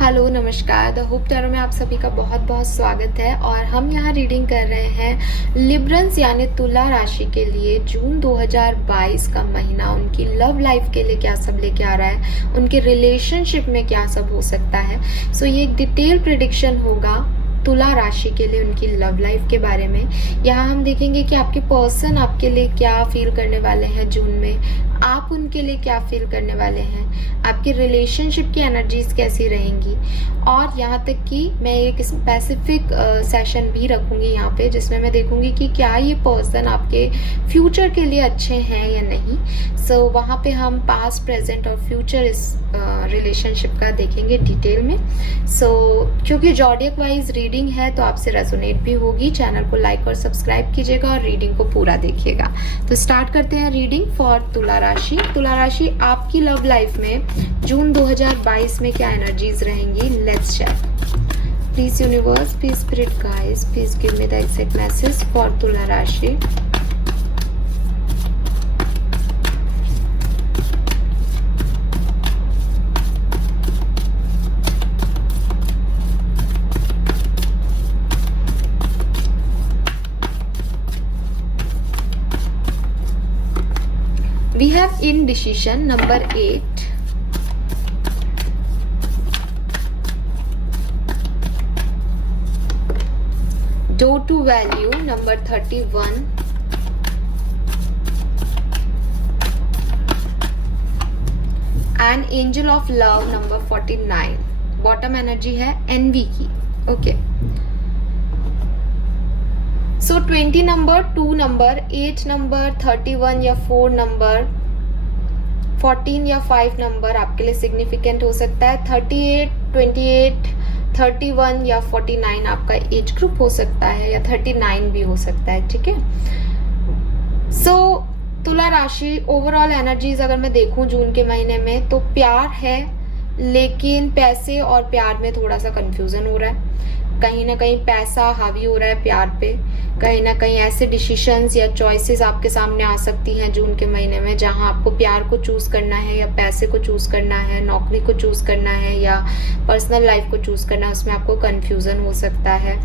Hello नमस्कार। The hope tarot में आप सभी का बहुत बहुत स्वागत है और हम यहाँ रीडिंग कर रहे हैं लिब्रंस यानी तुला राशि के लिए जून 2022 का महीना उनकी लव लाइफ के लिए क्या सब लेके आ रहा है, उनके रिलेशनशिप में क्या सब हो सकता है। सो ये एक डिटेल प्रेडिक्शन होगा तुला राशि के लिए उनकी लव लाइफ के बारे में। यहाँ हम देखेंगे कि आपके पर्सन आपके लिए क्या फील करने वाले हैं जून में, आप उनके लिए क्या फील करने वाले हैं, आपकी रिलेशनशिप की एनर्जीज कैसी रहेंगी। और यहाँ तक कि मैं एक स्पेसिफिक सेशन भी रखूंगी यहाँ पे जिसमें मैं देखूंगी कि क्या ये पर्सन आपके फ्यूचर के लिए अच्छे हैं या नहीं। सो वहाँ पे हम पास्ट प्रेजेंट और फ्यूचर इस रिलेशनशिप का देखेंगे डिटेल में। सो क्योंकि जॉडियक वाइज रीडिंग है तो आपसे रेजोनेट भी होगी। चैनल को लाइक और सब्सक्राइब कीजिएगा और रीडिंग को पूरा देखिएगा। तो स्टार्ट करते हैं रीडिंग फॉर तुला राशि। तुला राशि आपकी लव लाइफ में जून 2022 में क्या एनर्जीज रहेंगी, let's check. Please universe, please spirit guides, please give me the exact message for Tula rashi. We have indecision, number 8. Door to value, number 31. And angel of love, number 49. Bottom energy है envy की. Okay. सो 20 number, 2 number, 8 number, 31 या 4 number, 14 या 5 number आपके लिए significant हो सकता है। 38, 28, 31 या 49 आपका एज ग्रुप हो सकता है या 39 भी हो सकता है। ठीक है। सो तुला राशि ओवरऑल एनर्जीज अगर मैं देखूं जून के महीने में तो प्यार है, लेकिन पैसे और प्यार में थोड़ा सा कंफ्यूजन हो रहा है। कहीं ना कहीं पैसा हावी हो रहा है प्यार पे, कहीं ना कहीं ऐसे डिसीजंस या चॉइसेस आपके सामने आ सकती हैं जून के महीने में जहां आपको प्यार को चूज करना है या पैसे को चूज करना है, नौकरी को चूज करना है या पर्सनल लाइफ को चूज करना है, उसमें आपको कंफ्यूजन हो सकता है।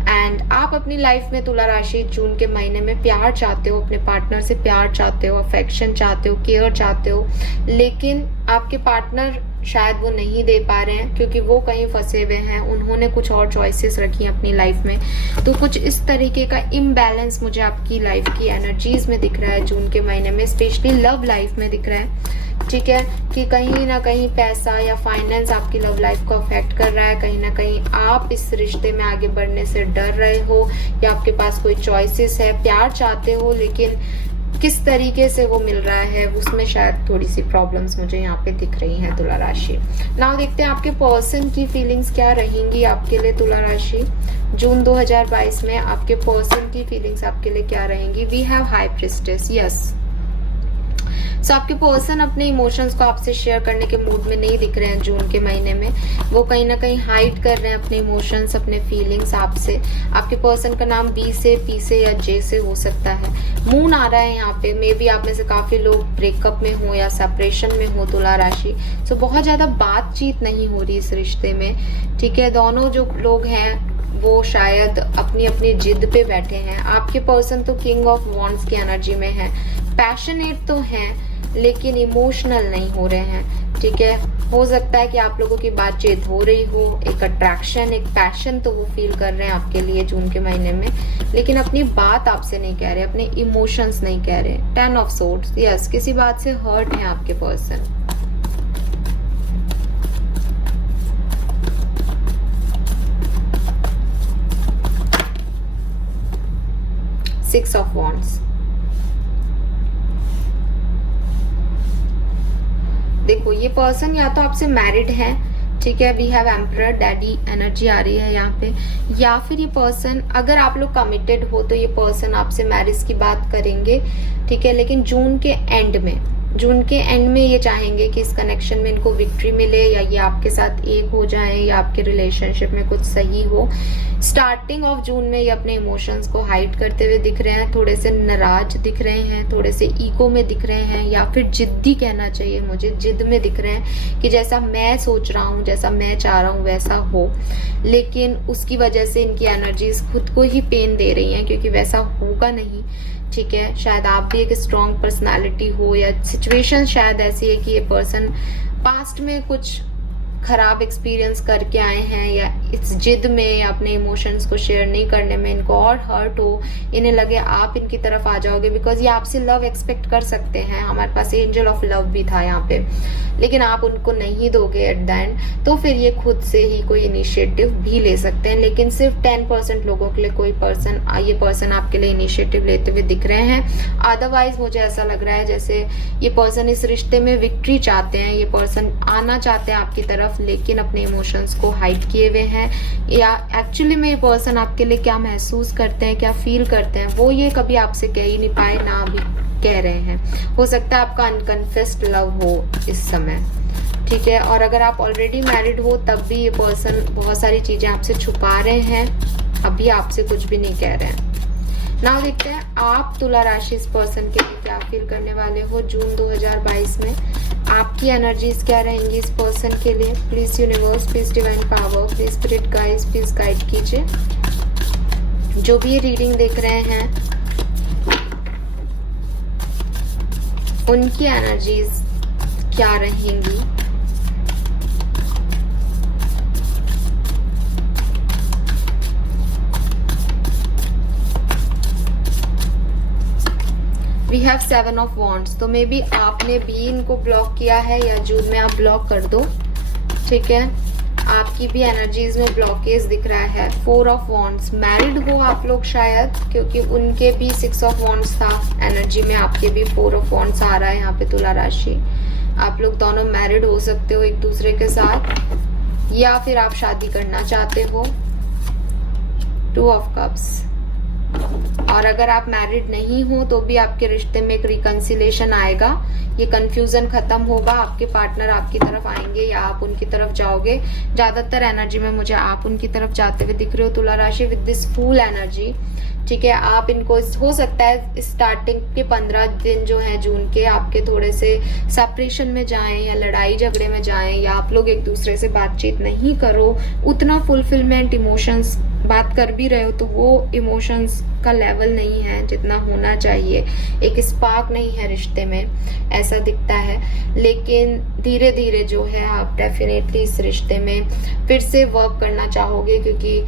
एंड आप अपनी लाइफ में तुला राशि जून के महीने में प्यार चाहते हो, अपने पार्टनर से प्यार चाहते हो, अफेक्शन चाहते हो, केयर चाहते हो, लेकिन आपके पार्टनर शायद वो नहीं दे पा रहे हैं क्योंकि वो कहीं फंसे हुए हैं, उन्होंने कुछ और चॉइसेस रखी हैं अपनी लाइफ में। तो कुछ इस तरीके का इम्बैलेंस मुझे आपकी लाइफ की एनर्जीज में दिख रहा है जून के महीने में, स्पेशली लव लाइफ में दिख रहा है। ठीक है, कि कहीं ना कहीं पैसा या फाइनेंस आपकी लव लाइफ को अफेक्ट कर रहा है, कहीं ना कहीं आप इस रिश्ते में आगे बढ़ने से डर रहे हो या आपके पास कोई चॉइसेस है, प्यार चाहते हो लेकिन किस तरीके से वो मिल रहा है उसमें शायद थोड़ी सी प्रॉब्लम्स मुझे यहाँ पे दिख रही हैं तुला राशि। नाउ देखते हैं आपके पर्सन की फीलिंग्स क्या रहेंगी आपके लिए तुला राशि जून 2022 में। आपके पर्सन की फीलिंग्स आपके लिए क्या रहेंगी। We have high priestess, yes. So आपके पर्सन अपने इमोशंस को आपसे शेयर करने के मूड में नहीं दिख रहे हैं जून के महीने में। वो कहीं ना कहीं हाइड कर रहे हैं अपने इमोशंस, अपने फीलिंग्स आपसे। आपके पर्सन का नाम बी से, पी से या जे से हो सकता है। मून आ रहा है यहाँ पे, मे बी आप में से काफी लोग ब्रेकअप में हो या सेपरेशन में हो तुला राशि। सो बहुत ज्यादा बातचीत नहीं हो रही इस रिश्ते में। ठीक है, दोनों जो लोग हैं वो शायद अपनी अपनी जिद पे बैठे हैं। आपके पर्सन तो किंग ऑफ वॉन्ड्स की एनर्जी में है, पैशनेट तो हैं लेकिन इमोशनल नहीं हो रहे हैं। ठीक है, हो सकता है कि आप लोगों की बातचीत हो रही हो, एक अट्रैक्शन, एक पैशन तो वो फील कर रहे हैं आपके लिए जून के महीने में, लेकिन अपनी बात आपसे नहीं कह रहे, अपने इमोशंस नहीं कह रहे। 10 ऑफ सोर्ड्स, यस, किसी बात से हर्ट है आपके पर्सन। सिक्स ऑफ वॉन्ड्स, देखो ये पर्सन या तो आपसे मैरिड है, ठीक है, we have emperor, daddy energy आ रही है यहाँ पे, या फिर ये पर्सन, अगर आप लोग कमिटेड हो तो ये पर्सन आपसे मैरिज की बात करेंगे। ठीक है, लेकिन जून के एंड में जून के एंड में ये चाहेंगे कि इस कनेक्शन में इनको विक्ट्री मिले, या ये आपके साथ एक हो जाए, या आपके रिलेशनशिप में कुछ सही हो। स्टार्टिंग ऑफ जून में ये अपने इमोशंस को हाइड करते हुए दिख रहे हैं, थोड़े से नाराज दिख रहे हैं, थोड़े से ईगो में दिख रहे हैं, या फिर जिद्दी कहना चाहिए मुझे, जिद में दिख रहे हैं कि जैसा मैं सोच रहा हूँ, जैसा मैं चाह रहा हूँ वैसा हो। लेकिन उसकी वजह से इनकी एनर्जीज खुद को ही पेन दे रही हैं, क्योंकि वैसा होगा नहीं। ठीक है, शायद आप भी एक स्ट्रॉन्ग पर्सनालिटी हो, या सिचुएशन शायद ऐसी है कि ये पर्सन पास्ट में कुछ खराब एक्सपीरियंस करके आए हैं, या इस जिद में या अपने इमोशंस को शेयर नहीं करने में इनको और हर्ट हो, इन्हें लगे आप इनकी तरफ आ जाओगे, बिकॉज ये आपसे लव एक्सपेक्ट कर सकते हैं। हमारे पास एंजल ऑफ लव भी था यहाँ पे, लेकिन आप उनको नहीं दोगे एट द एंड, तो फिर ये खुद से ही कोई इनिशिएटिव भी ले सकते हैं। लेकिन सिर्फ 10% लोगों के लिए ये पर्सन आपके लिए इनिशिएटिव लेते हुए दिख रहे हैं। अदरवाइज मुझे ऐसा लग रहा है जैसे ये पर्सन इस रिश्ते में विक्ट्री चाहते हैं, ये पर्सन आना चाहते हैं आपकी तरफ, लेकिन अपने इमोशंस को हाइड किए हुए हैं। या एक्चुअली में ये पर्सन आपके लिए क्या महसूस करते हैं, क्या फील करते हैं, वो ये कभी आपसे कह ही नहीं पाए, ना भी कह रहे हैं। हो सकता है आपका अनकन्फेस्ड लव हो इस समय। ठीक है, और अगर आप ऑलरेडी मैरिड हो तब भी ये पर्सन बहुत सारी चीजें आपसे छुपा रहे हैं, अभी आपसे कुछ भी नहीं कह रहे हैं। नाउ देखते हैं आप तुला राशि इस पर्सन के लिए क्या फील करने वाले हो जून 2022 में। आपकी एनर्जीज क्या रहेंगी इस पर्सन के लिए। Please universe, please divine power, please spirit guides, please guide कीजिए। जो भी ये रीडिंग देख रहे हैं उनकी एनर्जीज क्या रहेंगी। वी हैव 7 ऑफ वॉन्ड्स, तो मे बी आपने भी इनको ब्लॉक किया है, या जून में आप ब्लॉक कर दो। ठीक है, आपकी भी एनर्जीज में ब्लॉकेज दिख रहा है। 4 ऑफ वॉन्ड्स, मैरिड हो आप लोग शायद, क्योंकि उनके भी 6 ऑफ वॉन्ड्स था एनर्जी में, आपके भी 4 ऑफ वॉन्ड्स आ रहा है यहाँ पे तुला राशि। आप लोग दोनों मैरिड हो सकते हो एक दूसरे के साथ, या फिर आप शादी करना चाहते हो। 2 ऑफ कप्स, और अगर आप मैरिड नहीं हो तो भी आपके रिश्ते में एक रिकंसिलेशन आएगा, ये कंफ्यूजन खत्म होगा, आपके पार्टनर आपकी तरफ आएंगे या आप उनकी तरफ जाओगे। ज्यादातर एनर्जी में मुझे आप उनकी तरफ जाते हुए दिख रहे हो तुला राशि विद दिस फुल एनर्जी। ठीक है, आप इनको हो सकता है स्टार्टिंग के 15 दिन जो है जून के आपके थोड़े से सेपरेशन में जाएं, या लड़ाई झगड़े में जाएं, या आप लोग एक दूसरे से बातचीत नहीं करो, उतना फुलफिलमेंट इमोशंस, बात कर भी रहे हो तो वो इमोशंस का लेवल नहीं है जितना होना चाहिए, एक स्पार्क नहीं है रिश्ते में, ऐसा दिखता है। लेकिन धीरे धीरे जो है आप डेफिनेटली इस रिश्ते में फिर से वर्क करना चाहोगे, क्योंकि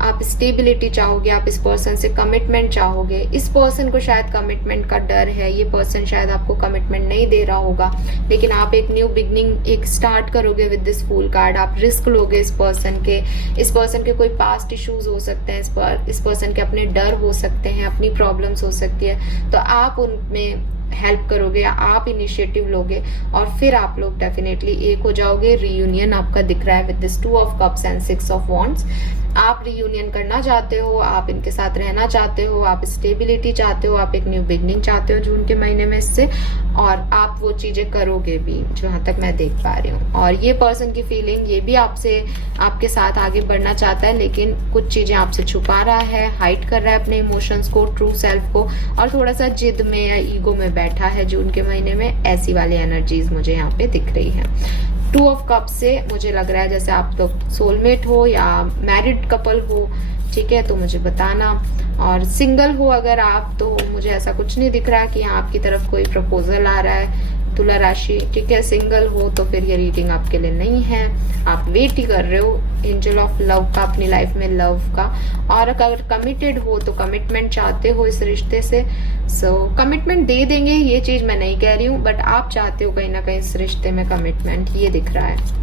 आप स्टेबिलिटी चाहोगे, आप इस पर्सन से कमिटमेंट चाहोगे। इस पर्सन को शायद कमिटमेंट का डर है, ये पर्सन शायद आपको कमिटमेंट नहीं दे रहा होगा, लेकिन आप एक न्यू बिगनिंग एक स्टार्ट करोगे विद दिस फूल कार्ड। आप रिस्क लोगे इस पर्सन के कोई पास्ट इश्यूज हो सकते हैं, इस पर्सन के अपने डर हो सकते हैं, अपनी प्रॉब्लम्स हो सकती है, तो आप उनमें हेल्प करोगे, आप इनिशिएटिव लोगे, और फिर आप लोग डेफिनेटली एक हो जाओगे। रीयूनियन आपका दिख रहा है with this 2 of cups and 6 of wands. आप रीयूनियन करना चाहते हो, आप इनके साथ रहना चाहते हो, आप स्टेबिलिटी चाहते हो, आप एक न्यू बिगनिंग चाहते हो जून के महीने में इससे, और आप वो चीजें करोगे भी जहां तक मैं देख पा रही हूँ। और ये पर्सन की फीलिंग, ये भी आपसे आपके साथ आगे बढ़ना चाहता है, लेकिन कुछ चीजें आपसे छुपा रहा है, हाइड कर रहा है अपने इमोशंस को, ट्रू सेल्फ को, और थोड़ा सा जिद में या ईगो में बैठा है जून के महीने में। ऐसी वाली एनर्जीज मुझे यहाँ पे दिख रही है। 2 ऑफ कप से मुझे लग रहा है जैसे आप लोग सोलमेट हो या मैरिड कपल हो। ठीक है, तो मुझे बताना। और सिंगल हो अगर आप, तो मुझे ऐसा कुछ नहीं दिख रहा कि आपकी तरफ कोई प्रपोजल आ रहा है तुला राशि। ठीक है, सिंगल हो तो फिर ये रीडिंग आपके लिए नहीं है, आप वेट ही कर रहे हो एंजल ऑफ लव का अपनी लाइफ में, लव का। और अगर कमिटेड हो तो कमिटमेंट चाहते हो इस रिश्ते से, सो कमिटमेंट दे देंगे, ये चीज मैं नहीं कह रही हूँ, बट आप चाहते हो कहीं ना कहीं इस रिश्ते में कमिटमेंट, ये दिख रहा है।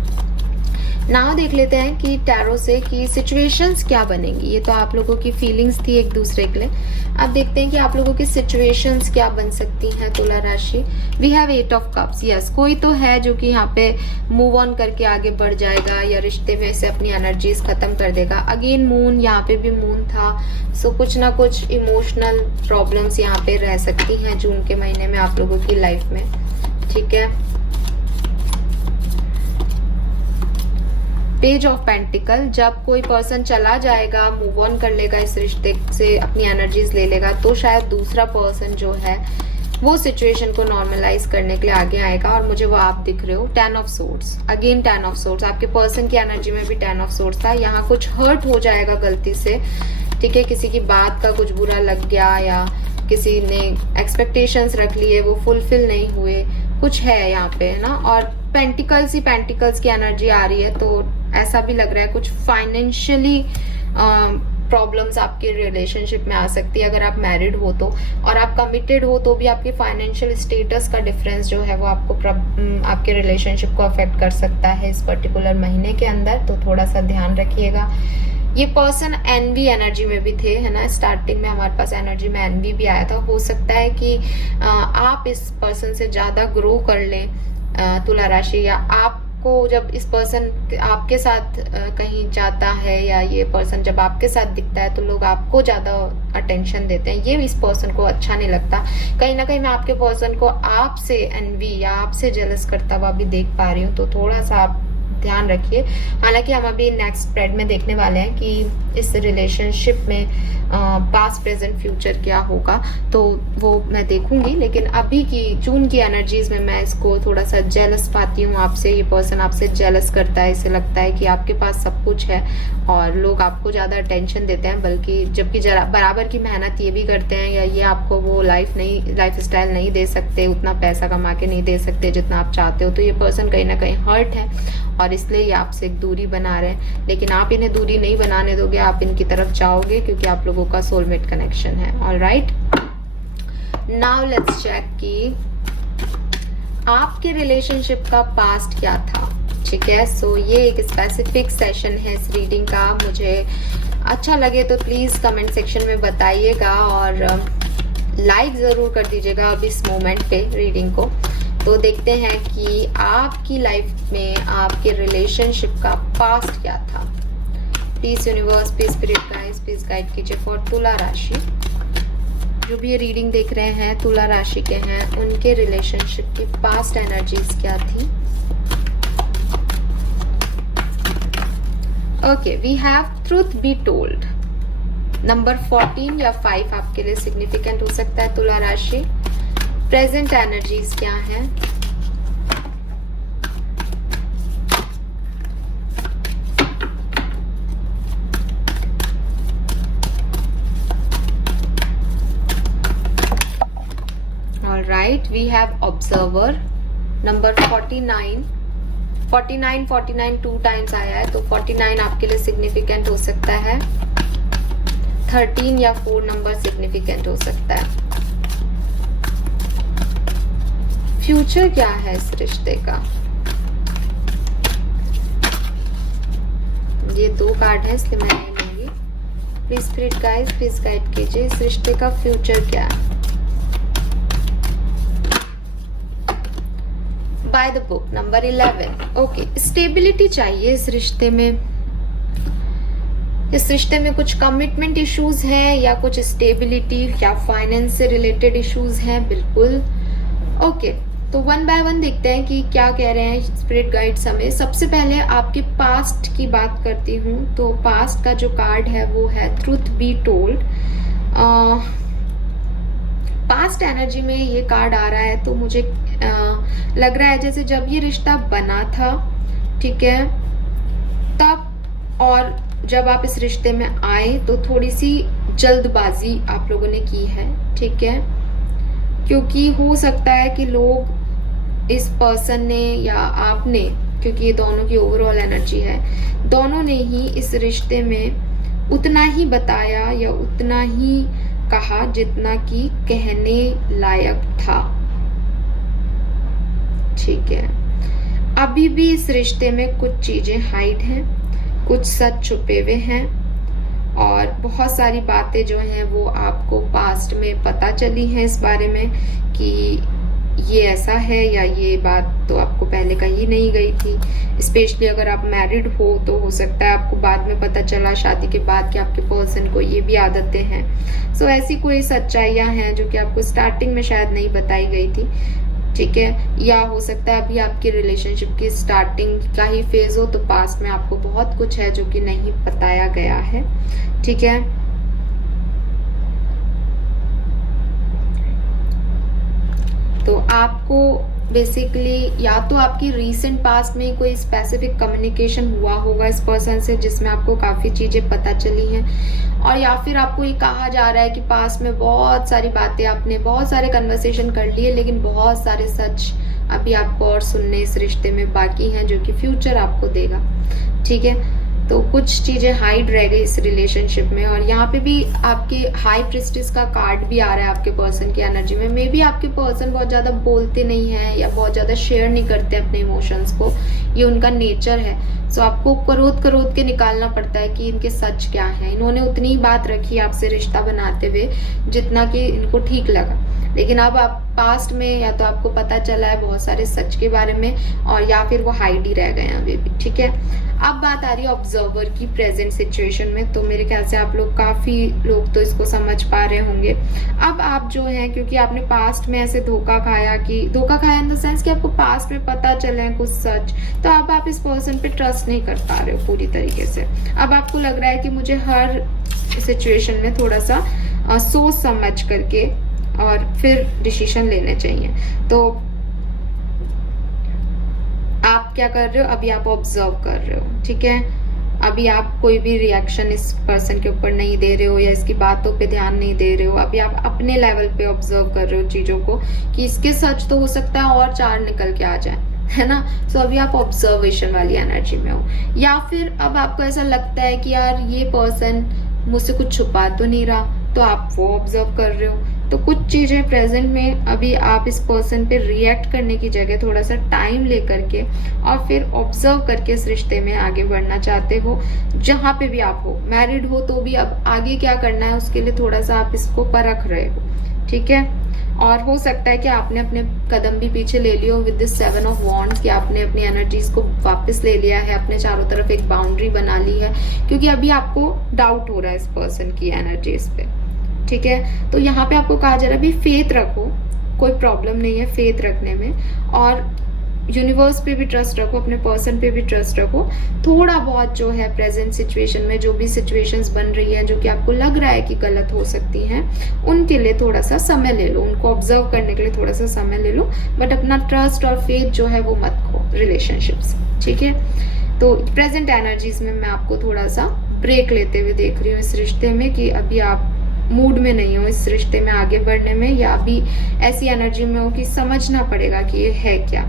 नाउ देख लेते हैं कि टैरो से कि सिचुएशंस क्या बनेंगी। ये तो आप लोगों की फीलिंग्स थी एक दूसरे के लिए। अब देखते हैं कि आप लोगों की सिचुएशंस क्या बन सकती हैं तुला राशि। We have 8 of cups. Yes, कोई तो है जो कि यहाँ पे मूव ऑन करके आगे बढ़ जाएगा या रिश्ते में से अपनी एनर्जीज खत्म कर देगा। अगेन मून, यहाँ पे भी मून था, सो कुछ ना कुछ इमोशनल प्रॉब्लम्स यहाँ पे रह सकती हैं जून के महीने में आप लोगों की लाइफ में। ठीक है। पेज ऑफ पेंटिकल, जब कोई पर्सन चला जाएगा, मूव ऑन कर लेगा इस रिश्ते से, अपनी एनर्जीज ले लेगा, तो शायद दूसरा पर्सन जो है वो सिचुएशन को नॉर्मलाइज करने के लिए आगे आएगा। और मुझे वो आप दिख रहे हो, 10 of swords, again 10 of swords. आपके पर्सन की एनर्जी में भी 10 ऑफ सोर्ड्स था। यहाँ कुछ हर्ट हो जाएगा गलती से, ठीक है, किसी की बात का कुछ बुरा लग गया, या किसी ने एक्सपेक्टेशंस रख लिए, वो फुलफिल नहीं हुए, कुछ है यहाँ पे, है ना। और पेंटिकल्स ही पेंटिकल्स की एनर्जी आ रही है, तो ऐसा भी लग रहा है कुछ फाइनेंशियली प्रॉब्लम्स आपके रिलेशनशिप में आ सकती है अगर आप मैरिड हो तो। और आप कमिटेड हो तो भी आपके फाइनेंशियल स्टेटस का डिफरेंस जो है वो आपको आपके रिलेशनशिप को अफेक्ट कर सकता है इस पर्टिकुलर महीने के अंदर, तो थोड़ा सा ध्यान रखिएगा। ये पर्सन एनवी एनर्जी में भी थे, है ना। स्टार्टिंग में हमारे पास एनर्जी में एनवी भी आया था। हो सकता है कि आप इस पर्सन से ज्यादा ग्रो कर लें तुला राशि, या आपको जब इस पर्सन आपके साथ कहीं जाता है, या ये पर्सन जब आपके साथ दिखता है, तो लोग आपको ज्यादा अटेंशन देते हैं। ये इस पर्सन को अच्छा नहीं लगता। कहीं ना कहीं मैं आपके पर्सन को आपसे एनवी या आपसे जेलस करता हुआ भी देख पा रही हूँ, तो थोड़ा सा आप ध्यान रखिए। हालांकि हम अभी नेक्स्ट स्प्रेड में देखने वाले हैं कि इस रिलेशनशिप में पास्ट प्रेजेंट फ्यूचर क्या होगा, तो वो मैं देखूंगी। लेकिन अभी की जून की एनर्जीज में मैं इसको थोड़ा सा जेलस पाती हूँ आपसे। ये पर्सन आपसे जेलस करता है, इसे लगता है कि आपके पास सब कुछ है और लोग आपको ज्यादा अटेंशन देते हैं, बल्कि जबकि बराबर की मेहनत ये भी करते हैं, या ये आपको वो लाइफ स्टाइल नहीं दे सकते, उतना पैसा कमा के नहीं दे सकते जितना आप चाहते हो। तो ये पर्सन कहीं ना कहीं हर्ट है और इसलिए ये आपसे एक दूरी बना रहे हैं। लेकिन आप इन्हें दूरी नहीं बनाने दोगे, आप इनकी तरफ जाओगे, क्योंकि आप लोगों का सोलमेट कनेक्शन है। ऑलराइट, नाउ लेट्स चेक कि आपके रिलेशनशिप का पास्ट क्या था। ठीक है, सो ये एक स्पेसिफिक सेशन है इस रीडिंग का। मुझे अच्छा लगे तो प्लीज कमेंट सेक्शन में बताइएगा और लाइक जरूर कर दीजिएगा अब इस मोमेंट पे रीडिंग को। तो देखते हैं कि आपकी लाइफ में आपके रिलेशनशिप का पास्ट क्या था। Please universe, please spirit guides, please guide कीजिए फॉर तुला राशि। जो भी ये रीडिंग देख रहे हैं तुला राशि के हैं, उनके रिलेशनशिप की पास्ट एनर्जीज क्या थी। Okay, we have truth be told. Number 14 या 5 आपके लिए सिग्निफिकेंट हो सकता है तुला राशि। प्रेजेंट एनर्जीज क्या है। Alright, we have observer. Number 49 2 times आया है, तो 49 आपके लिए सिग्निफिकेंट हो सकता है। 13 या 4 नंबर सिग्निफिकेंट हो सकता है। फ्यूचर क्या है इस रिश्ते का। ये 2 कार्ड है इसलिए मैं नहीं लूंगी। Please spirit guides, please guide कीजिए इस रिश्ते का फ्यूचर क्या है। By the book number 11। Okay, stability चाहिए इस रिश्ते में। इस रिश्ते में कुछ कमिटमेंट इश्यूज हैं, या कुछ स्टेबिलिटी या फाइनेंस से रिलेटेड इश्यूज हैं। बिल्कुल। ओके, तो 1 बाय 1 देखते हैं कि क्या कह रहे हैं स्पिरिट गाइड्स हमें। सबसे पहले आपके पास्ट की बात करती हूँ, तो पास्ट का जो कार्ड है वो है truth be told. Past energy में ये कार्ड आ रहा है, तो मुझे लग रहा है जैसे जब ये रिश्ता बना था, ठीक है, तब और जब आप इस रिश्ते में आए तो थोड़ी सी जल्दबाजी आप लोगों ने की है। ठीक है, क्योंकि हो सकता है कि लोग इस पर्सन ने या आपने, क्योंकि ये दोनों की ओवरऑल एनर्जी है, दोनों ने ही इस रिश्ते में उतना ही बताया या उतना ही कहा जितना कि कहने लायक था। ठीक है, अभी भी इस रिश्ते में कुछ चीजें हाइड हैं, कुछ सच छुपे हुए हैं, और बहुत सारी बातें जो हैं वो आपको पास्ट में पता चली हैं इस बारे में कि ये ऐसा है, या ये बात तो आपको पहले कही नहीं गई थी। स्पेशली अगर आप मैरिड हो तो हो सकता है आपको बाद में पता चला शादी के बाद कि आपके पर्सन को ये भी आदतें हैं। सो ऐसी कोई सच्चाइयां हैं जो कि आपको स्टार्टिंग में शायद नहीं बताई गई थी। ठीक है। या हो सकता है अभी आपकी रिलेशनशिप की स्टार्टिंग का ही फेज हो, तो पास्ट में आपको बहुत कुछ है जो कि नहीं बताया गया है, ठीक है। तो आपको बेसिकली या तो आपकी रीसेंट पास्ट में कोई स्पेसिफिक कम्युनिकेशन हुआ होगा इस पर्सन से जिसमें आपको काफ़ी चीज़ें पता चली हैं, और या फिर आपको ये कहा जा रहा है कि पास्ट में बहुत सारी बातें आपने बहुत सारे कन्वर्सेशन कर लिए, लेकिन बहुत सारे सच अभी आपको और सुनने इस रिश्ते में बाकी हैं जो कि फ्यूचर आपको देगा, ठीक है। तो कुछ चीजें हाइड रह गई इस रिलेशनशिप में। और यहाँ पे भी आपके हाई प्रिस्टिस का कार्ड भी आ रहा है आपके पर्सन की एनर्जी में। मे बी आपके पर्सन बहुत ज्यादा बोलते नहीं है या बहुत ज्यादा शेयर नहीं करते अपने इमोशंस को, ये उनका नेचर है। सो आपको करोद करोद के निकालना पड़ता है कि इनके सच क्या है। इन्होंने उतनी ही बात रखी आपसे रिश्ता बनाते हुए जितना कि इनको ठीक लगा, लेकिन अब आप पास्ट में या तो आपको पता चला है बहुत सारे सच के बारे में, और या फिर वो हाइड ही रह गए हैं अभी भी, ठीक है। अब बात आ रही है ऑब्जर्वर की प्रेजेंट सिचुएशन में। तो मेरे ख्याल से आप लोग काफी लोग तो इसको समझ पा रहे होंगे। अब आप जो है, क्योंकि आपने पास्ट में ऐसे धोखा खाया इन द सेंस कि आपको पास्ट में पता चले हैं कुछ सच, तो अब आप इस पर्सन पे ट्रस्ट नहीं कर पा रहे हो पूरी तरीके से। अब आपको लग रहा है कि मुझे हर सिचुएशन में थोड़ा सा सोच समझ करके और फिर डिसीजन लेने चाहिए। तो आप क्या कर रहे हो, अभी आप ऑब्जर्व कर रहे हो, ठीक है। अभी आप कोई भी रिएक्शन इस पर्सन के ऊपर नहीं दे रहे हो या इसकी बातों पे ध्यान नहीं दे रहे हो। अभी आप अपने लेवल पे ऑब्जर्व कर रहे हो चीजों को कि इसके सच तो हो सकता है और 4 निकल के आ जाए, है ना। सो अभी आप ऑब्जर्वेशन वाली एनर्जी में हो। या फिर अब आपको ऐसा लगता है कि यार ये पर्सन मुझसे कुछ छुपा तो नहीं रहा, तो आप वो ऑब्जर्व कर रहे हो। तो कुछ चीजें प्रेजेंट में अभी आप इस पर्सन पे रिएक्ट करने की जगह थोड़ा सा टाइम लेकर के और फिर ऑब्जर्व करके इस रिश्ते में आगे बढ़ना चाहते हो। जहां पे भी आप हो, मैरिड हो तो भी अब आगे क्या करना है उसके लिए थोड़ा सा आप इसको परख रहे हो, ठीक है। और हो सकता है कि आपने अपने कदम भी पीछे ले लियो विद दिस 7 ऑफ वॉन्ड्स, कि आपने अपनी एनर्जीज को वापस ले लिया है, अपने चारों तरफ एक बाउंड्री बना ली है, क्योंकि अभी आपको डाउट हो रहा है इस पर्सन की एनर्जीज पे, ठीक है। तो यहाँ पे आपको कहा जा रहा है अभी फेथ रखो, कोई प्रॉब्लम नहीं है फेथ रखने में, और यूनिवर्स पे भी ट्रस्ट रखो, अपने पर्सन पे भी ट्रस्ट रखो। थोड़ा बहुत जो है प्रेजेंट सिचुएशन में जो भी सिचुएशंस बन रही है जो कि आपको लग रहा है कि गलत हो सकती हैं, उनके लिए थोड़ा सा समय ले लो, उनको ऑब्जर्व करने के लिए थोड़ा सा समय ले लो, बट अपना ट्रस्ट और फेथ जो है वो मत खो रिलेशनशिप्स, ठीक है। तो प्रेजेंट एनर्जीज में मैं आपको थोड़ा सा ब्रेक लेते हुए देख रही हूँ इस रिश्ते में, कि अभी आप मूड में नहीं हो इस रिश्ते में आगे बढ़ने में, या अभी ऐसी एनर्जी में हो कि समझना पड़ेगा कि ये है क्या।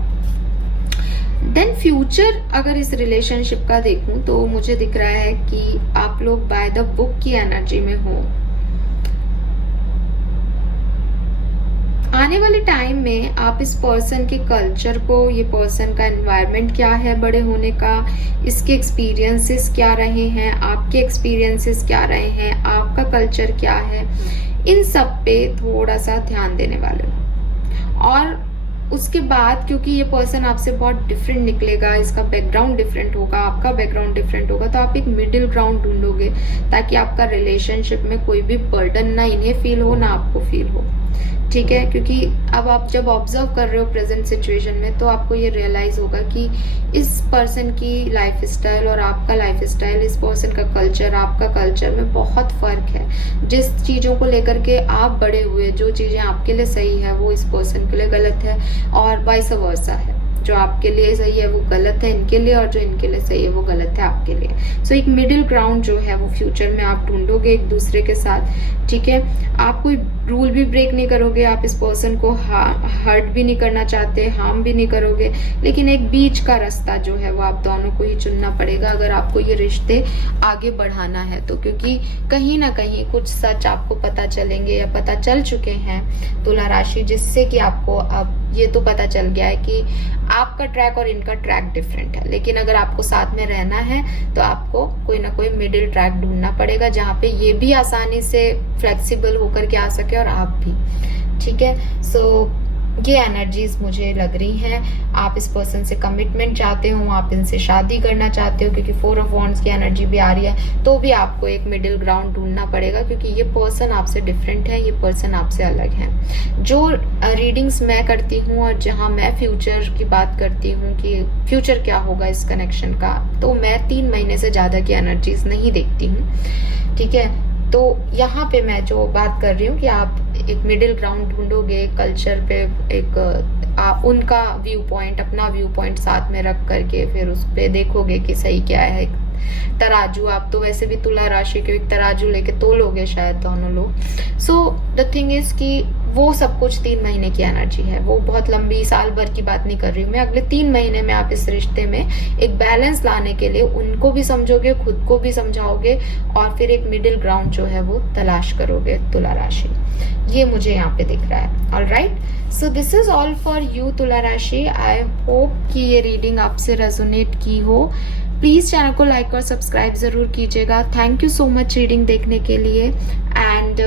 देन फ्यूचर अगर इस रिलेशनशिप का देखूं तो मुझे दिख रहा है कि आप लोग बाय द बुक की एनर्जी में हो। आने वाले टाइम में आप इस पर्सन के कल्चर को, ये पर्सन का एनवायरनमेंट क्या है बड़े होने का, इसके एक्सपीरियंसेस क्या रहे हैं, आपके एक्सपीरियंसेस क्या रहे हैं, आपका कल्चर क्या है, इन सब पे थोड़ा सा ध्यान देने वाले हो। और उसके बाद क्योंकि ये पर्सन आपसे बहुत डिफरेंट निकलेगा, इसका बैकग्राउंड डिफरेंट होगा, आपका बैकग्राउंड डिफरेंट होगा, तो आप एक मिडिल ग्राउंड ढूंढोगे ताकि आपका रिलेशनशिप में कोई भी बर्डन ना इन्हें फील हो ना आपको फील हो, ठीक है। क्योंकि अब आप जब ऑब्जर्व कर रहे हो प्रेजेंट सिचुएशन में तो आपको ये रियलाइज होगा कि इस पर्सन की लाइफ स्टाइल और आपका लाइफ स्टाइल, इस पर्सन का कल्चर आपका कल्चर में बहुत फर्क है। जिस चीज़ों को लेकर के आप बड़े हुए, जो चीज़ें आपके लिए सही है वो इस पर्सन के लिए गलत है, और वाइस वर्सा है। जो आपके लिए सही है वो गलत है इनके लिए, और जो इनके लिए सही है वो गलत है आपके लिए। सो एक मिडिल ग्राउंड जो है वो फ्यूचर में आप ढूंढोगे एक दूसरे के साथ, ठीक है। आप कोई रूल भी ब्रेक नहीं करोगे, आप इस पर्सन को हर्ट भी नहीं करना चाहते, हार्म भी नहीं करोगे, लेकिन एक बीच का रास्ता जो है वो आप दोनों को ही चुनना पड़ेगा अगर आपको ये रिश्ते आगे बढ़ाना है तो। क्योंकि कहीं ना कहीं कुछ सच आपको पता चलेंगे या पता चल चुके हैं तुला राशि, जिससे कि आपको अब ये तो पता चल गया है कि आपका ट्रैक और इनका ट्रैक डिफरेंट है। लेकिन अगर आपको साथ में रहना है तो आपको कोई ना कोई मिडिल ट्रैक ढूंढना पड़ेगा जहाँ पे ये भी आसानी से फ्लेक्सिबल होकर के आ सके और आप भी, ठीक है। सो ये एनर्जीज मुझे लग रही हैं। आप इस पर्सन से कमिटमेंट चाहते हो, आप इनसे शादी करना चाहते हो, क्योंकि 4 ऑफ वॉन्ड्स की एनर्जी भी आ रही है। तो भी आपको एक मिडिल ग्राउंड ढूंढना पड़ेगा, क्योंकि ये पर्सन आपसे डिफरेंट है, ये पर्सन आपसे अलग है। जो रीडिंग्स मैं करती हूँ और जहाँ मैं फ्यूचर की बात करती हूँ कि फ्यूचर क्या होगा इस कनेक्शन का, तो मैं 3 महीने से ज़्यादा की एनर्जीज नहीं देखती हूँ, ठीक है। तो यहाँ पे मैं जो बात कर रही हूँ कि आप एक मिडिल ग्राउंड ढूंढोगे कल्चर पे, एक उनका व्यू पॉइंट, अपना व्यू पॉइंट साथ में रख करके फिर उस पे देखोगे कि सही क्या है। तराजू, आप तो वैसे भी तुला राशि के, एक तराजू लेके तोलोगे शायद दोनों लोग। सो द थिंग इज कि वो सब कुछ 3 महीने की एनर्जी है, वो बहुत लंबी साल भर की बात नहीं कर रही हूँ मैं। अगले 3 महीने में आप इस रिश्ते में एक बैलेंस लाने के लिए उनको भी समझोगे, खुद को भी समझाओगे, और फिर एक मिडिल ग्राउंड जो है वो तलाश करोगे, तुला राशि। ये मुझे यहाँ पे दिख रहा है। Alright, so this is all for you तुला राशि। आई होप कि ये रीडिंग आपसे रेजोनेट की हो। प्लीज चैनल को लाइक और सब्सक्राइब जरूर कीजिएगा। Thank you so much reading देखने के लिए। एंड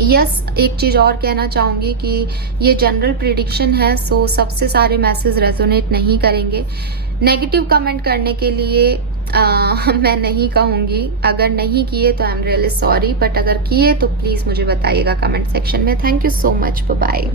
यस, एक चीज़ और कहना चाहूँगी कि ये जनरल प्रिडिक्शन है, सो सबसे सारे मैसेज रेजोनेट नहीं करेंगे। नेगेटिव कमेंट करने के लिए मैं नहीं कहूँगी। अगर नहीं किए तो I am really sorry, but अगर किए तो प्लीज़ मुझे बताइएगा कमेंट सेक्शन में। Thank you so much, bye bye.